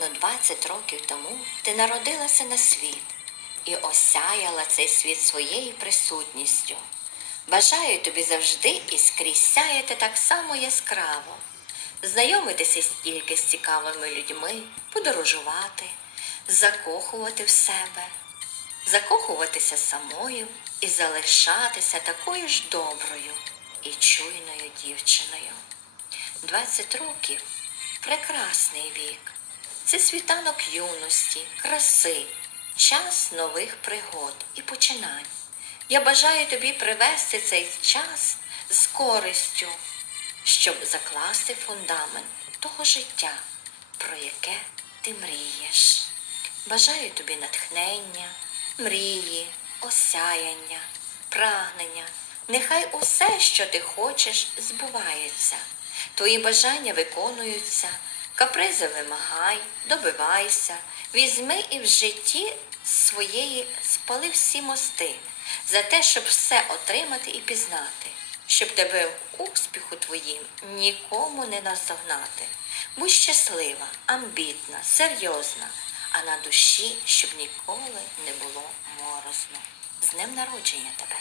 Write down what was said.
Рівно 20 років тому ти народилася на світ і осяяла цей світ своєю присутністю. Бажаю тобі завжди і скрізь сяяти так само яскраво, знайомитися стільки з цікавими людьми, подорожувати, закохувати в себе, закохуватися самою і залишатися такою ж доброю і чуйною дівчиною. 20 років прекрасний вік. Це світанок юності, краси, час нових пригод і починань. Я бажаю тобі привести цей час з користю, щоб закласти фундамент того життя, про яке ти мрієш. Бажаю тобі натхнення, мрії, осяяння, прагнення. Нехай усе, що ти хочеш, збувається. Твої бажання виконуються, капризи вимагай, добивайся, візьми і в житті своєї спали всі мости за те, щоб все отримати і пізнати, щоб тебе успіху твоїм нікому не наздогнати. Будь щаслива, амбітна, серйозна, а на душі, щоб ніколи не було морозно. З днем народження тебе!